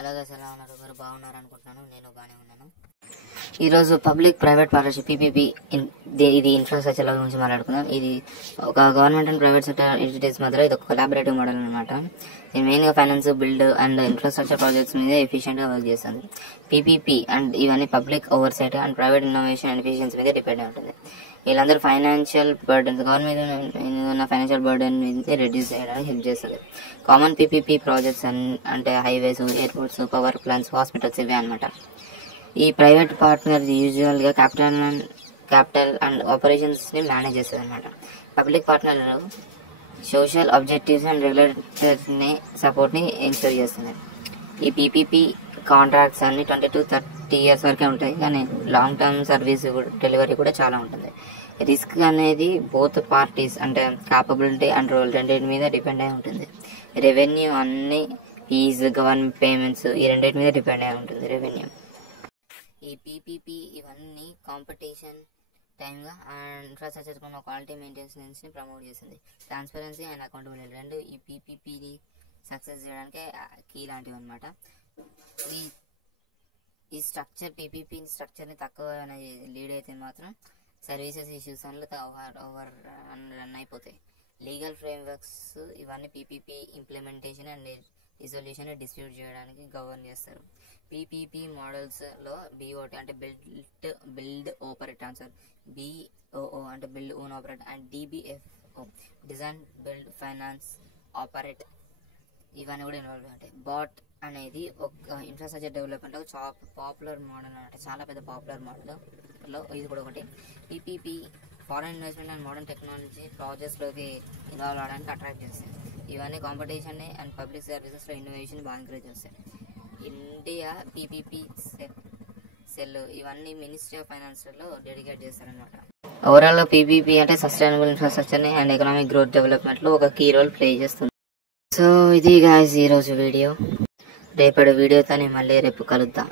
అలాగే ఎలా ఉన్నారు? ఎవరు బాగున్నారు అనుకుంటున్నాను. నేను బాగానే ఉన్నాను. ఈరోజు పబ్లిక్ ప్రైవేట్ పార్ట్నర్షిప్ పీపీపీ ఇది ఇన్ఫ్రాస్ట్రక్చర్ గురించి మాట్లాడుకుందాం. ఇది ఒక government and private sector entities మధ్యలో ఇది ఒక కొలాబరేటివ్ మోడల్ అనమాట. ఇది మెయిన్గా finance, build and infrastructure projects మీద ఎఫిషియెంట్గా వర్క్ చేస్తుంది. పీపీపీ అండ్ ఇవన్నీ public oversight and private innovation and efficiency మీద డిపెండ్ ఉంటుంది. వీళ్ళందరూ ఫైనాన్షియల్ బర్డెన్ గవర్నమెంట్ మీద ఉన్న ఫైనాన్షియల్ బర్డెన్ మీద రెడ్యూస్ చేయడానికి హెల్ప్ చేస్తుంది. కామన్ పీపీపీ ప్రాజెక్ట్స్ అంటే highways, airports, power plants, hospitals ఇవే అనమాట. ఈ ప్రైవేట్ పార్ట్నర్ యూజువల్గా క్యాపిటల్ అండ్ ఆపరేషన్స్ ని మేనేజ్ చేస్తుంది అనమాట. Public partner social objectives and regulatory support ని ఎన్ష్యూర్ చేస్తుంది. ఈ పీపీపీ కాంట్రాక్ట్స్ అన్ని 20 to 30 years వరకే ఉంటాయి, కానీ లాంగ్ టర్మ్ సర్వీస్ డెలివరీ కూడా చాలా ఉంటుంది. రిస్క్ అనేది బోత్ పార్టీస్ అంటే కాపబిలిటీ అండ్ రోల్ రెండింటి మీద డిపెండ్ అయి ఉంటుంది. రెవెన్యూ అన్ని ఫీజ్, గవర్నమెంట్ పేమెంట్స్ ఈ రెండింటి మీద డిపెండ్ అయి ఉంటుంది రెవెన్యూ. ఈ పీపీపీ ఇవన్నీ కాంపిటీషన్ టైమ్గా అండ్ ఇన్ఫ్రాస్ట్రక్చర్ క్వాలిటీ మెయింటెనెన్స్ ని ప్రమోట్ చేస్తుంది. ట్రాన్స్పరెన్సీ అండ్ అకౌంటబిలిటీ రెండు ఈ పీపీపీని సక్సెస్ చేయడానికి కీ లాంటివి అనమాట. ఈ స్ట్రక్చర్ పీపీపీ స్ట్రక్చర్ని తక్కువ లీడ్ అయితే మాత్రం సర్వీసెస్ ఇష్యూస్ ఓవర్ రన్ అయిపోతాయి. లీగల్ ఫ్రేమ్వర్క్స్ ఇవన్నీ PPP implementation and resolution distribute చేయడానికి గవర్న్ చేస్తారు. పీపీపీ మోడల్స్ లో BOT అంటే బిల్డ్ ఆపరేట్ ట్రాన్స్ఫర్, BOO అంటే build own operate and DBFO design build finance operate ఇవన్నీ కూడా ఇన్వాల్వ్ ఉంటాయి. బాట్ అనేది ఒక ఇన్ఫ్రాస్ట్రక్చర్ డెవలప్మెంట్ లో పాపులర్ మోడల్ అనమాట. చాలా పెద్ద పాపులర్ మోడల్ లో ఇది కూడా ఒకటి. PPP foreign investment and modern technology projects లోకి ఇన్వాల్వ్ అవడానికి అట్రాక్ట్ చేస్తాయి. ఇవన్నీ కాంపిటీషన్ అండ్ పబ్లిక్ సర్వీసెస్ లో ఇన్నోవేషన్ బాగా ఎంకరేజ్ చేస్తాయి. ఇండియా పీపీపీ సెల్ ఇవన్నీ మినిస్ట్రీ ఆఫ్ ఫైనాన్స్ లో డెడికేట్ చేస్తారనమాట. ఓవరాల్ పీపీపీ అంటే సస్టైనబుల్ ఇన్ఫ్రాస్ట్రక్చర్ ని అండ్ ఎకనామిక్ గ్రోత్ డెవలప్మెంట్ లో ఒక కీ రోల్ ప్లే చేస్తుంది. సో ఇది గాయ్స్ ఈరోజు వీడియో. రేపటి వీడియోతో మళ్ళీ రేపు కలుద్దాం.